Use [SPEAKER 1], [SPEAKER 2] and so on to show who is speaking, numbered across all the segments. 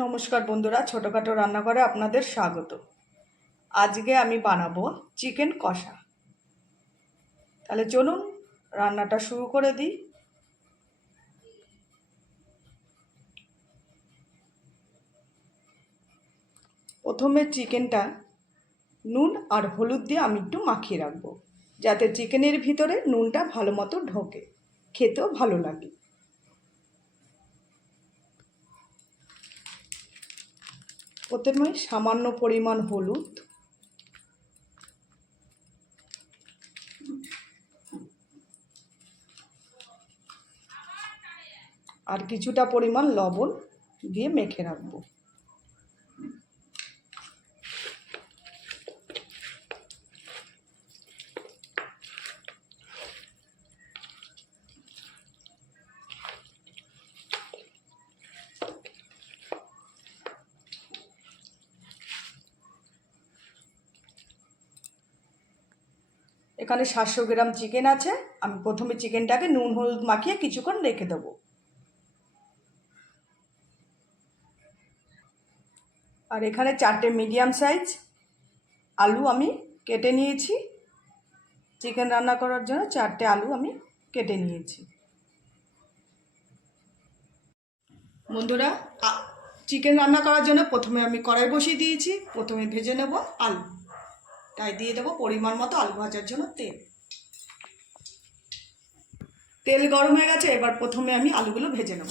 [SPEAKER 1] নমস্কার বন্ধুরা, ছোটোখাটো রান্নাঘরে আপনাদের স্বাগত। আজকে আমি বানাবো চিকেন কষা। তাহলে চলুন রান্নাটা শুরু করে দিই। প্রথমে চিকেনটা নুন আর হলুদ দিয়ে আমি একটু মাখিয়ে রাখব, যাতে চিকেনের ভিতরে নুনটা ভালো মতো ঢোকে, খেতেও ভালো লাগে। প্রথমে সামান্য পরিমাণ হলুদ। আর কিছুটা পরিমাণ লবণ দিয়ে মেখে রাখব। এখানে সাতশো গ্রাম চিকেন আছে, আমি প্রথমে চিকেনটাকে নুন, হলুদ মাখিয়ে কিছুক্ষণ রেখে দেবো। আর এখানে চারটে মিডিয়াম সাইজ আলু আমি কেটে নিয়েছি। চিকেন রান্না করার জন্য চারটে আলু আমি কেটে নিয়েছি। বন্ধুরা চিকেন রান্না করার জন্য প্রথমে আমি কড়াই বসিয়ে দিয়েছি, প্রথমে ভেজে নেব আলু। তাই দিয়ে দেবো পরিমাণ মতো আলু ভাজার জন্য তেল। তেল গরম হয়ে গেছে, এবার প্রথমে আমি আলুগুলো ভেজে নেব।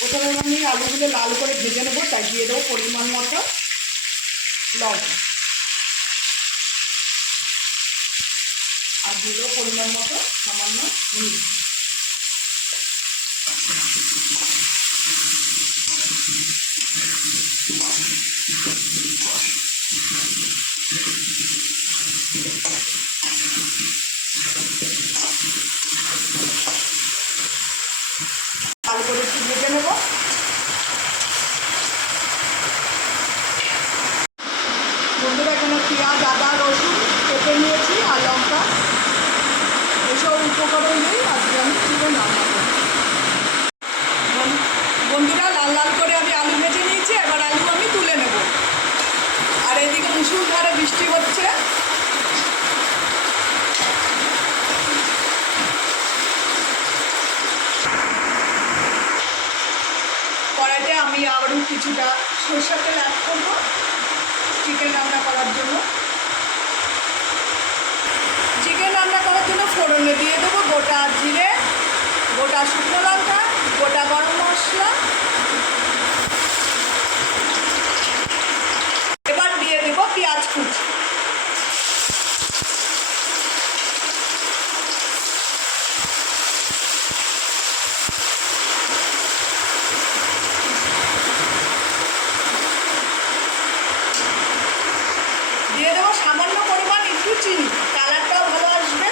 [SPEAKER 1] প্রথমে আমি আলুগুলো লাল করে ভেজে নেব, তাই দিয়ে দেবো পরিমাণ মতো লবণ। দেবো পরিমাণ মতো সামান্য নুন। লাল করে একটু ভেজে নেব বন্ধুরা এখানে পেঁয়াজ আদা রসুন কেটে নিয়েছি আর লঙ্কা এসব উপকরণ দিয়েই আজকে আমি চিকেন রান্না করব বন- বন্ধুরা লাল লাল করে আমি আলু ভেজে নিয়েছি এবার আলু আমি তুলে নেব আর এদিকে মুসুলধারে বৃষ্টি হচ্ছে কড়াইতে আমি আরও কিছুটা সরষের তেল অ্যাড করব। চিকেন রান্না করার জন্য। চিকেন রান্না করার জন্য ফোড়নে দিয়ে দেবো গোটা জিরে, গোটা শুকনো লঙ্কা, গোটা গরম মশলা এবার দিয়ে দেবো পেঁয়াজ কুচি দিয়ে দেবো সামান্য পরিমাণ একটু চিনি কালারটাও ভালো আসবে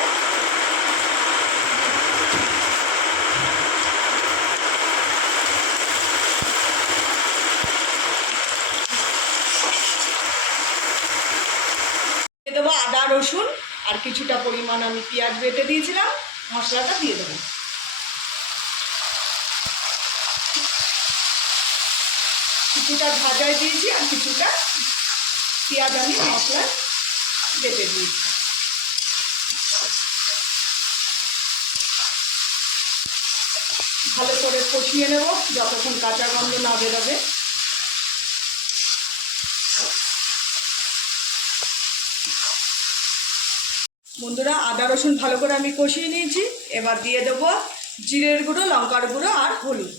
[SPEAKER 1] দিয়ে দেবো আদা রসুন আর কিছুটা পরিমাণ আমি পেঁয়াজ বেটে দিয়েছিলাম, মশলাটা দিয়ে দেবো। কিছুটা ভাজায় দিয়েছি আর কিছুটা পেঁয়াজ আমি মশলা বেটে দিয়েছি। ভালো করে কষিয়ে নেব, যতক্ষণ কাঁচা গন্ধ না বেরোবে। বন্ধুরা, আদা রসুন ভালো করে আমি কষিয়ে নিয়েছি। এবার দিয়ে দেবো জিরের গুঁড়ো, লঙ্কার গুঁড়ো আর হলুদ।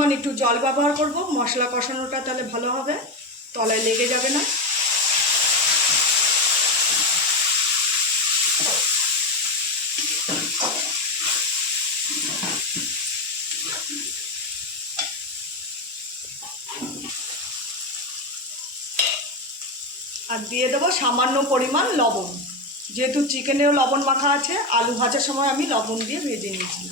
[SPEAKER 1] মানে একটু জল ব্যবহার করব, মশলা কষানোটা তাহলে ভালো হবে, তলায় লেগে যাবে না। আর দিয়ে দেবো সামান্য পরিমাণ লবণ। যেহেতু চিকেনেও লবণ মাখা আছে, আলু ভাজার সময় আমি লবণ দিয়ে ভেজে নিয়েছি।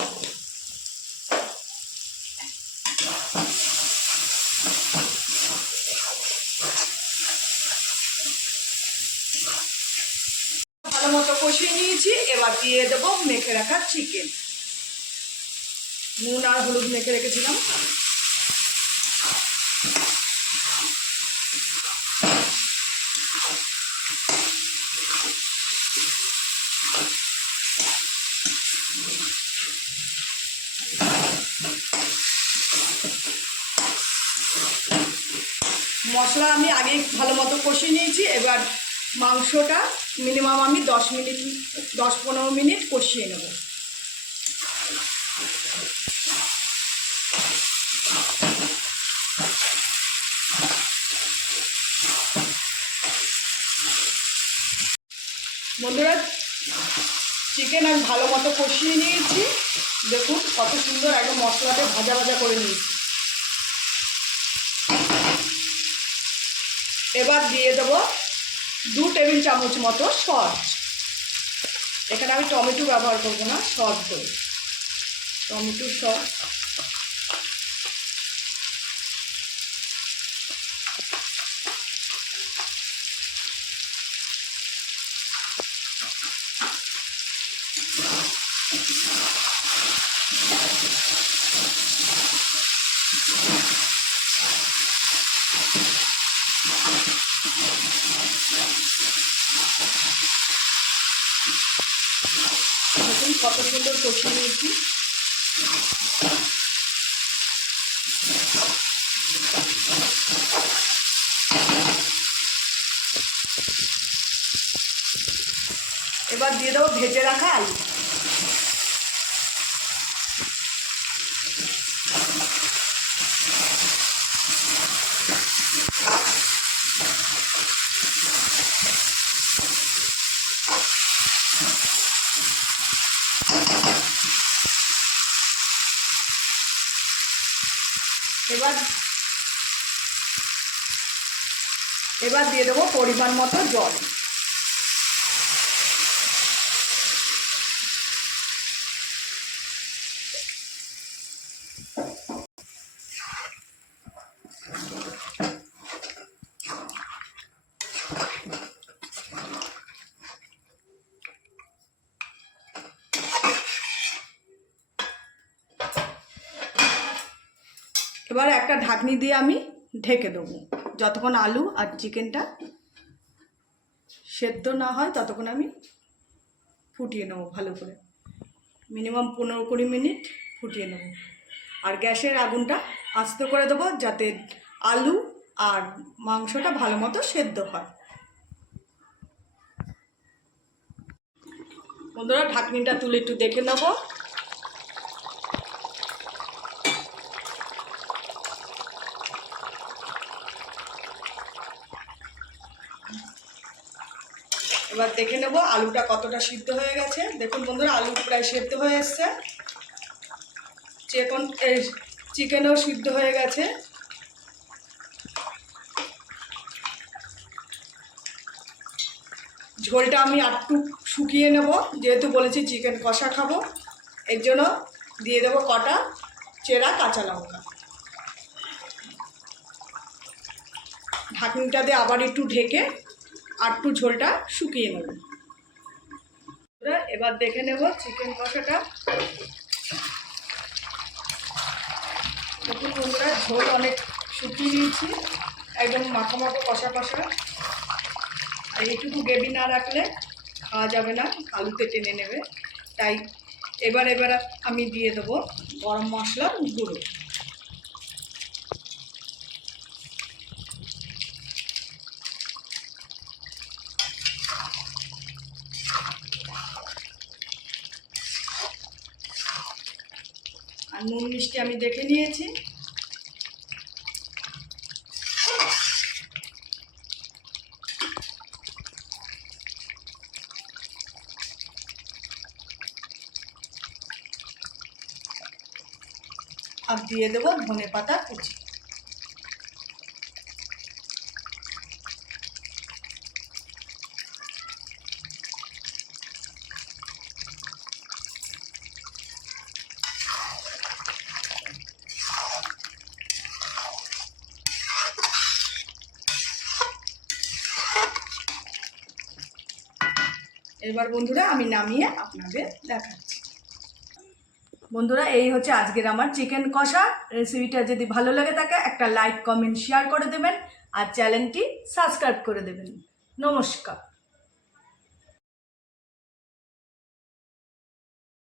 [SPEAKER 1] ভালো মতো কষিয়ে নিয়েছি, এবার দিয়ে দেবো মেখে রাখা চিকেন। নুন আর হলুদ মেখে রেখেছিলাম। মশলা আমি আগে ভালো মতো কষিয়ে নিয়েছি, এবার মাংসটা মিনিমাম আমি দশ মিনিট, দশ পনেরো মিনিট কষিয়ে নেব। বন্ধুরা চিকেন আমি ভালো মতো কষিয়ে নিয়েছি। দেখুন কত সুন্দর একদম মশলাটা ভাজা ভাজা করে নিয়েছি। এবার দিয়ে দেবো দু টেবিল চামচ মতো সস। এখানে আমি টমেটো ব্যবহার করব না, সস দেবো টমেটো সস। কত সুন্দর নিয়েছি। এবার দিয়ে দেবো ভেজে রাখা আলু। এবার এবার দিয়ে দেবো পরিমাণ মতো জল এবার একটা ঢাকনি দিয়ে আমি ঢেকে দেবো। যতক্ষণ আলু আর চিকেনটা সেদ্ধ না হয় ততক্ষণ আমি ফুটিয়ে নেব ভালো করে। মিনিমাম পনেরো কুড়ি মিনিট ফুটিয়ে নেব। আর গ্যাসের আগুনটা আস্তে করে দেবো যাতে আলু আর মাংসটা ভালো মতো সেদ্ধ হয়। বন্ধুরা, ঢাকনিটা তুলে একটু দেখে নেব এবার দেখে নেব আলুটা কতটা সিদ্ধ হয়ে গেছে। দেখুন বন্ধুরা, আলু প্রায় সেদ্ধ হয়ে এসছে। চিকেন চিকেনও সিদ্ধ হয়ে গেছে। ঝোলটা আমি একটু শুকিয়ে নেব, যেহেতু বলেছি চিকেন কষা খাব। এর জন্য দিয়ে দেবো কটা চেরা কাঁচা লঙ্কা। ঢাকনিটা দিয়ে আবার একটু ঢেকে একটু ঝোলটা শুকিয়ে নেব। এবার দেখে নেব চিকেন কষাটা। দেখুন বন্ধুরা, ঝোল অনেক শুকিয়ে নিয়েছি, একদম মাখা কষা কষা। আর এইটুকু গ্রেভি না রাখলে খাওয়া যাবে না, আলুতে টেনে নেবে। তাই এবার এবার আমি দিয়ে দেবো গরম মশলার গুঁড়ো। আর নুন মিষ্টি আমি দেখে নিয়েছি। আর দিয়ে দেবো ধনে পাতা কুচি। এবার বন্ধুরা আমি নামিয়ে আপনাদের দেখাচ্ছি। বন্ধুরা, এই হচ্ছে আজকের আমার চিকেন কষা। রেসিপিটা যদি ভালো লাগে থাকে, একটা লাইক কমেন্ট শেয়ার করে দেবেন। আর চ্যানেলটি সাবস্ক্রাইব করে দেবেন। নমস্কার।